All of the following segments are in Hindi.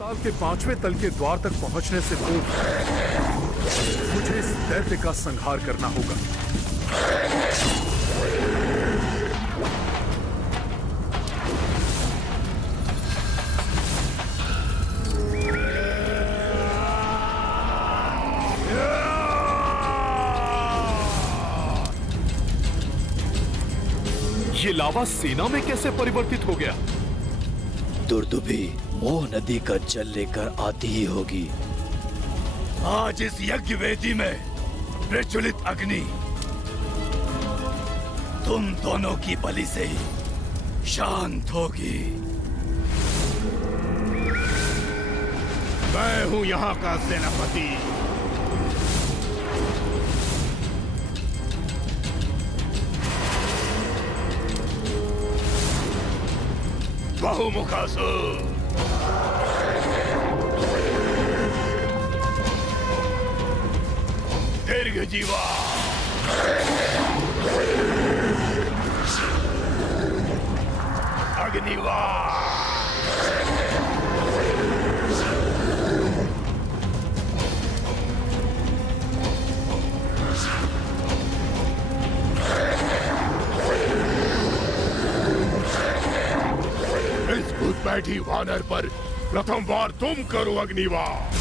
पाताल के 5वें तल के द्वार तक पहुंचने से पूर्व मुझे इस दैत्य का संहार करना होगा। ये लावा सेना में कैसे परिवर्तित हो गया? दुर्दुभी मोह नदी का जल लेकर आती ही होगी। आज इस यज्ञ वेदी में प्रज्वलित अग्नि तुम दोनों की बलि से ही शांत होगी। मैं हूं यहाँ का सेनापति। बहुमुखासुर, दीर्घजीवा, अग्निवास, इस घुसपैठी वानर पर प्रथम वार तुम करो अग्निवास।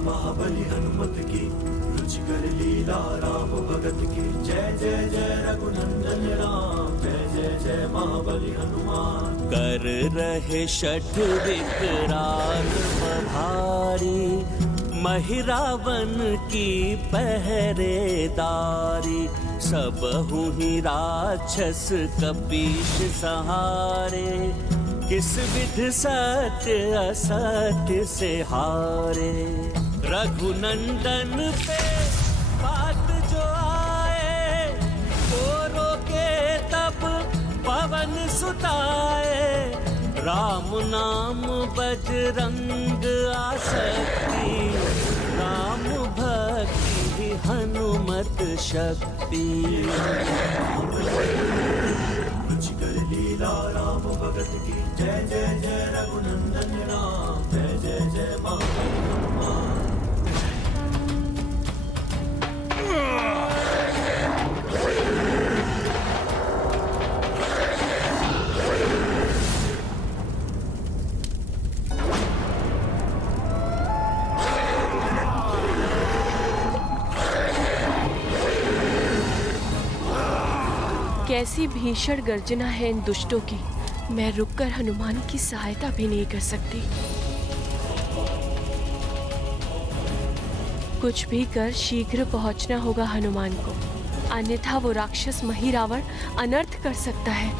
महाबली हनुमत की, रुचिकर लीला राम भगत की। जय जय जय रघुनंदन राम, जय जय जय महाबली हनुमान। कर रहे षठ विकराल भारी, महिरावन की पहरेदारी। सबहु ही राक्षस कपीश सहारे, किस विध सत्य असत्य से हारे। रघुनंदन पे बात जो आए, वो रोके तब पवन सुताए। राम नाम बजरंग आसक्ति, राम भक्ति हनुमत शक्ति। रुचिकर लीला राम भगत की। जय जय जय रघुनंदन राम, जय जय जय महाबली हनुमान। कैसी भीषण गर्जना है इन दुष्टों की। मैं रुककर हनुमान की सहायता भी नहीं कर सकती। कुछ भी कर शीघ्र पहुंचना होगा हनुमान को, अन्यथा वो राक्षस महिरावण अनर्थ कर सकता है।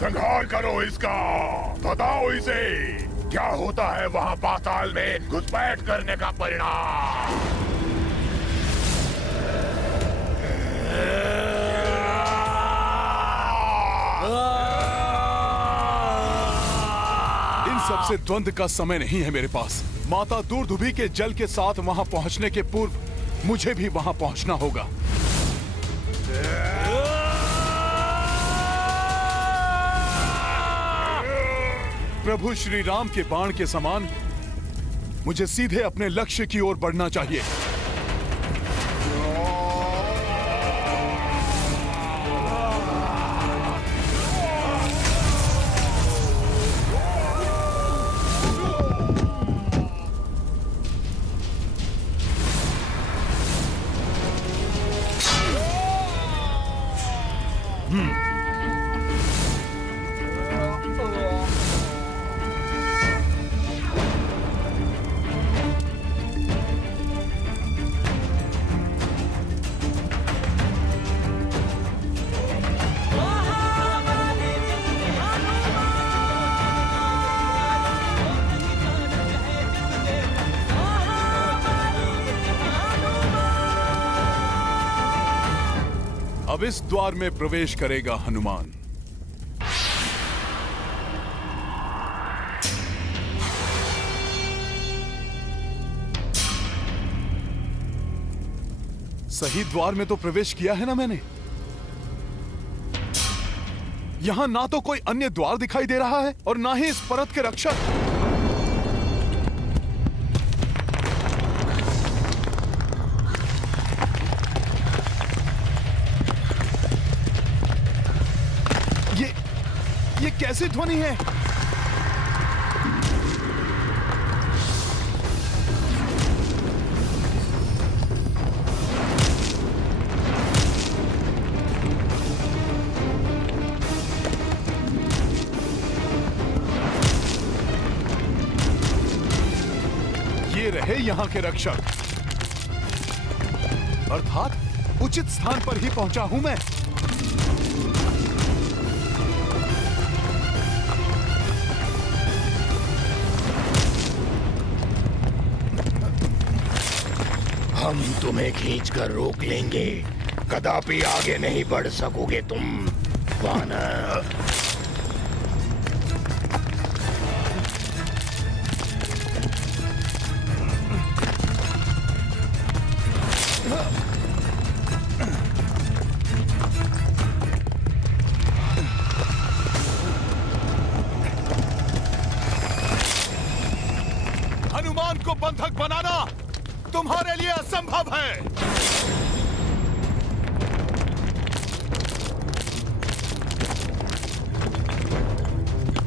संहार करो इसका, बताओ इसे क्या होता है वहाँ पाताल में घुसपैठ करने का परिणाम? इन सबसे द्वंद्व का समय नहीं है मेरे पास। माता दूरदुभी के जल के साथ वहां पहुंचने के पूर्व मुझे भी वहां पहुंचना होगा। प्रभु श्री राम के बाण के समान मुझे सीधे अपने लक्ष्य की ओर बढ़ना चाहिए। अब इस द्वार में प्रवेश करेगा हनुमान। सही द्वार में तो प्रवेश किया है ना मैंने? यहां ना तो कोई अन्य द्वार दिखाई दे रहा है और ना ही इस परत के रक्षक। ये कैसी ध्वनि है? ये रहे यहां के रक्षक। अर्थात उचित स्थान पर ही पहुंचा हूं मैं। हम तुम्हें खींचकर रोक लेंगे, कदापि आगे नहीं बढ़ सकोगे तुम वानर। हनुमान को बंधक बनाना तुम्हारे लिए असंभव है।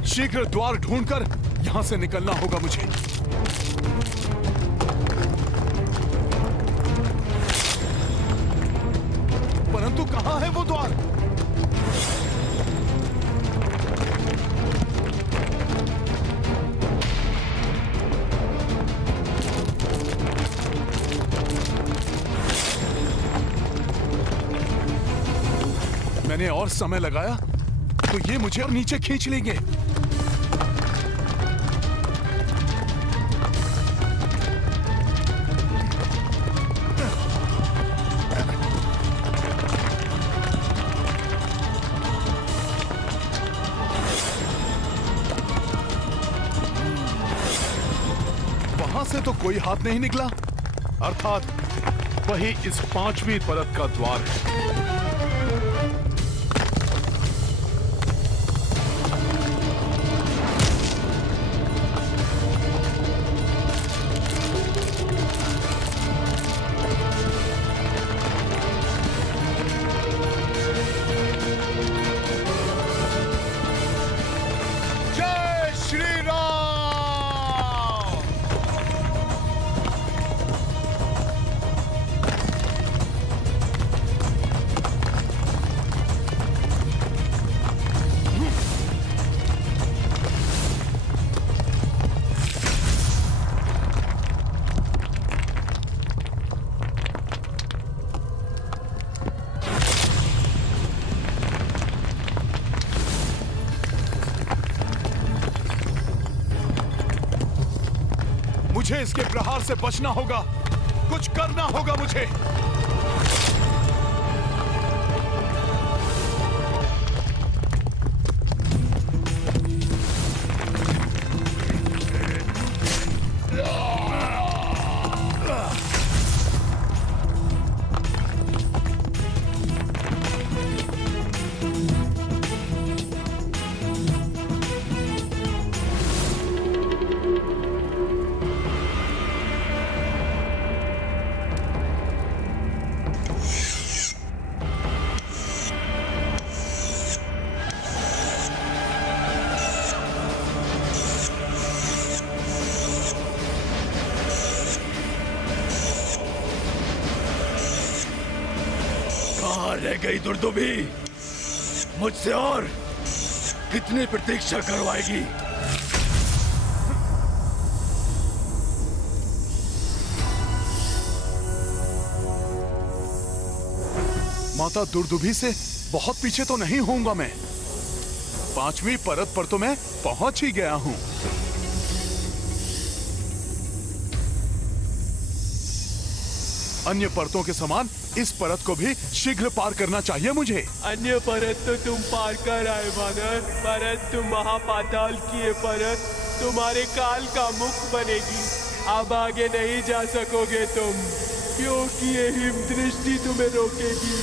शीघ्र द्वार ढूंढकर यहां से निकलना होगा मुझे। परंतु कहां है वो द्वार? मैंने और समय लगाया तो ये मुझे और नीचे खींच लेंगे। वहां से तो कोई हाथ नहीं निकला, अर्थात वही इस 5वीं परत का द्वार है। मुझे इसके प्रहार से बचना होगा, कुछ करना होगा मुझे। कहाँ रह गई दुर्दुभी? मुझसे और कितनी प्रतीक्षा करवाएगी? माता दुर्दुभी से बहुत पीछे तो नहीं होऊंगा मैं। 5वीं परत पर तो मैं पहुंच ही गया हूं। अन्य परतों के समान इस परत को भी शीघ्र पार करना चाहिए मुझे। अन्य परत तो तुम पार कर आए वानर, परंतु महापाताल की ये परत तुम्हारे काल का मुख बनेगी। अब आगे नहीं जा सकोगे तुम, क्योंकि ये हिम दृष्टि तुम्हें रोकेगी।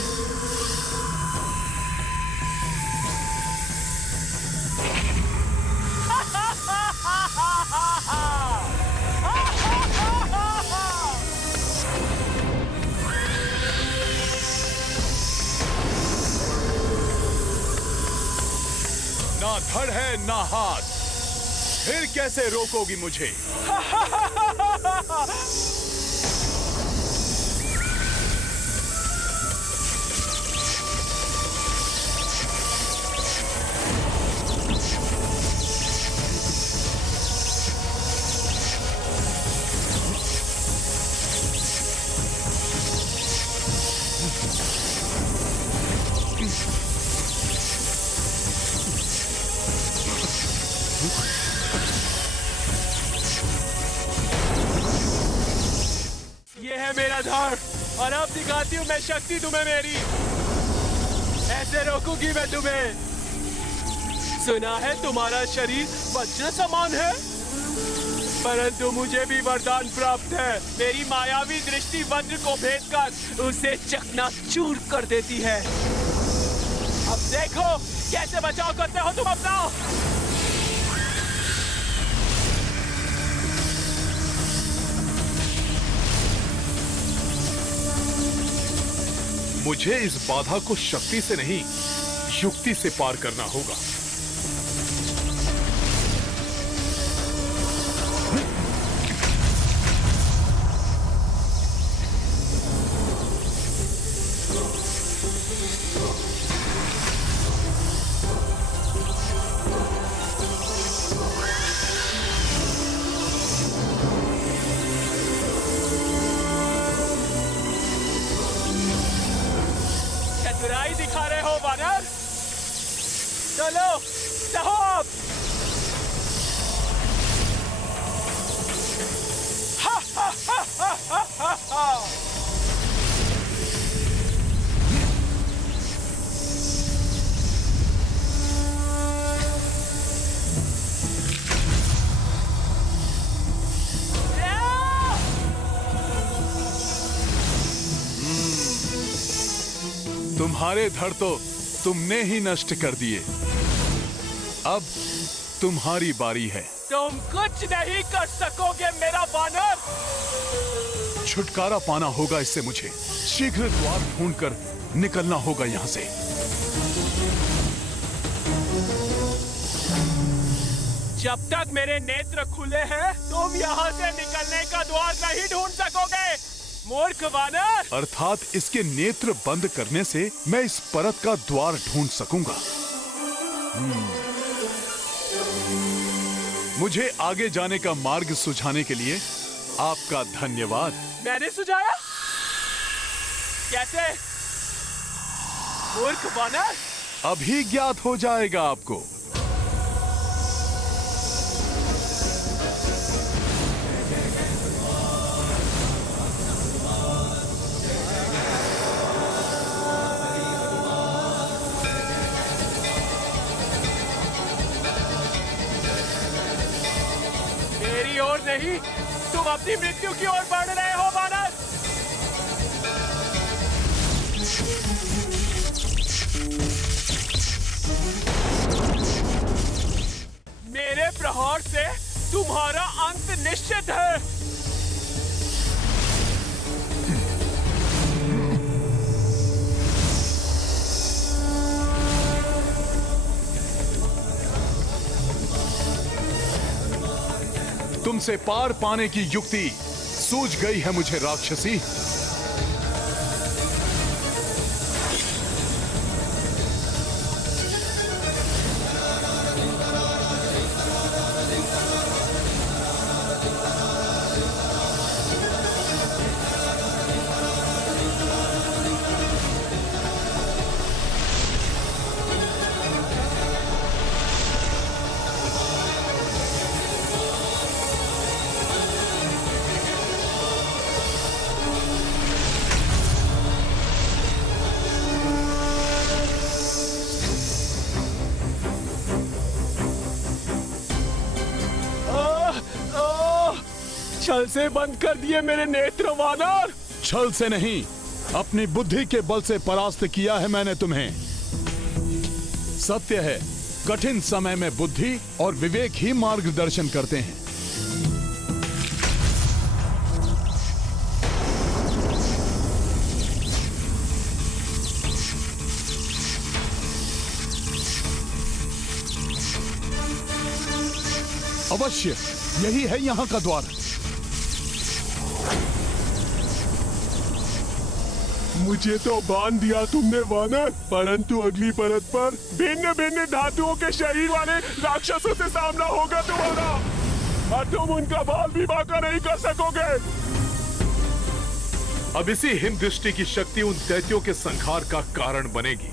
ना धड़ है ना हाथ, फिर कैसे रोकोगी मुझे? ये है मेरा धड़, और अब दिखाती हूँ मैं शक्ति तुम्हें मेरी। ऐसे रोकूंगी मैं तुम्हें। सुना है तुम्हारा शरीर वज्र समान है, परंतु मुझे भी वरदान प्राप्त है। मेरी मायावी दृष्टि वज्र को भेद कर उसे चकनाचूर कर देती है। अब देखो कैसे बचाव करते हो तुम अपना। मुझे इस बाधा को शक्ति से नहीं, युक्ति से पार करना होगा। चतुराई दिखा रहे हो वानर? चलो सहो अब। हा हा हा हा हा हा हा। तुम्हारे धड़ तो तुमने ही नष्ट कर दिए। अब तुम्हारी बारी है। तुम कुछ नहीं कर सकोगे मेरा वानर। छुटकारा पाना होगा इससे मुझे। शीघ्र द्वार ढूंढकर निकलना होगा यहां से। जब तक मेरे नेत्र खुले हैं तुम यहाँ से निकलने का द्वार नहीं ढूंढ सकोगे, मूर्ख वानर। अर्थात इसके नेत्र बंद करने से मैं इस परत का द्वार ढूंढ सकूंगा। मुझे आगे जाने का मार्ग सुझाने के लिए आपका धन्यवाद। मैंने सुझाया? कैसे? मूर्ख वानर। अभी ज्ञात हो जाएगा आपको। नहीं, तुम अपनी मृत्यु की ओर बढ़ रहे हो वानर। मेरे प्रहार से तुम्हारा अंत निश्चित है। तुमसे पार पाने की युक्ति सूझ गई है मुझे राक्षसी। छल से बंद कर दिए मेरे नेत्र वानर। छल से नहीं, अपनी बुद्धि के बल से परास्त किया है मैंने तुम्हें। सत्य है, कठिन समय में बुद्धि और विवेक ही मार्गदर्शन करते हैं। अवश्य यही है यहाँ का द्वार। मुझे तो बांध दिया तुमने वानर, परंतु अगली परत पर भिन्न भिन्न धातुओं के शरीर वाले राक्षसों से सामना होगा तुम्हारा, और तुम उनका बाल भी बांका नहीं कर सकोगे। अब इसी हिम दृष्टि की शक्ति उन दैत्यों के संहार का कारण बनेगी।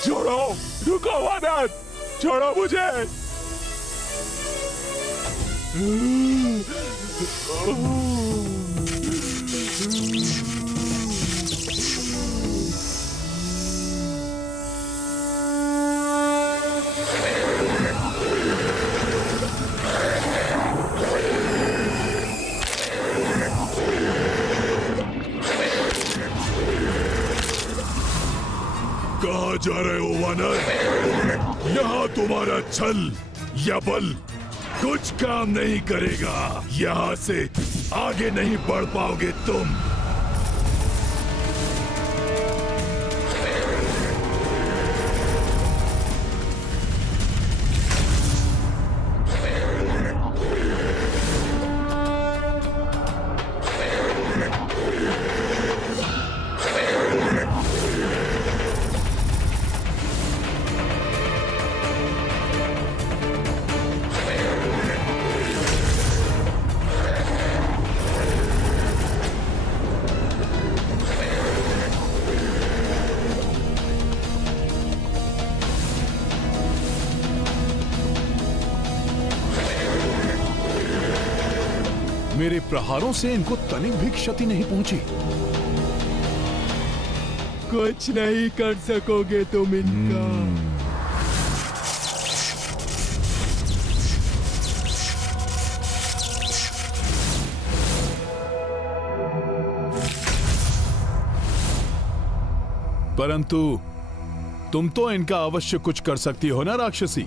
छोड़ो, रुको वानर, छोड़ो मुझे। कहाँ जा रहे हो वानर? यहाँ तुम्हारा छल या बल कुछ काम नहीं करेगा। यहाँ से आगे नहीं बढ़ पाओगे तुम। मेरे प्रहारों से इनको तनिक भी क्षति नहीं पहुंची। कुछ नहीं कर सकोगे तुम इनका। परंतु तुम तो इनका अवश्य कुछ कर सकती हो ना राक्षसी।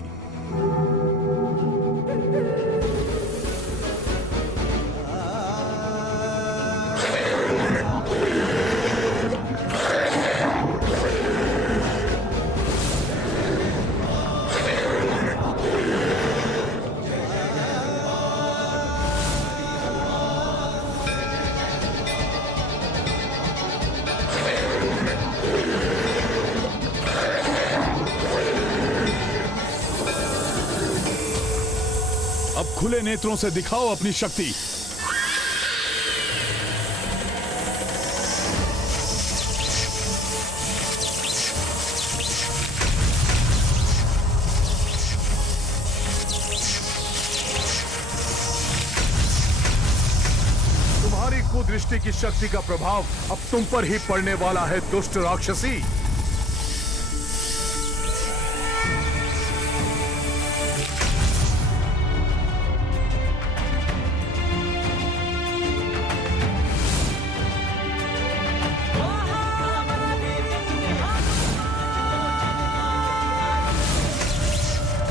अब खुले नेत्रों से दिखाओ अपनी शक्ति। सृष्टि की शक्ति का प्रभाव अब तुम पर ही पड़ने वाला है, दुष्ट राक्षसी।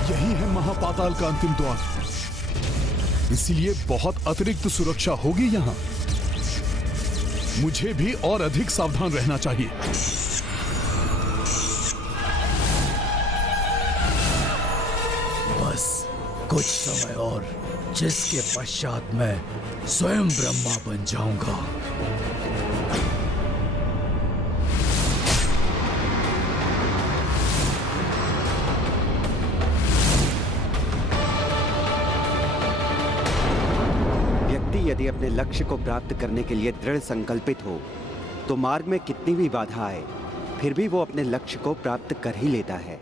यही है महापाताल का अंतिम द्वार, इसलिए बहुत अतिरिक्त सुरक्षा होगी यहाँ। मुझे भी और अधिक सावधान रहना चाहिए। बस कुछ समय और, जिसके पश्चात मैं स्वयं ब्रह्मा बन जाऊंगा। यदि अपने लक्ष्य को प्राप्त करने के लिए दृढ़ संकल्पित हो तो मार्ग में कितनी भी बाधा आए फिर भी वो अपने लक्ष्य को प्राप्त कर ही लेता है।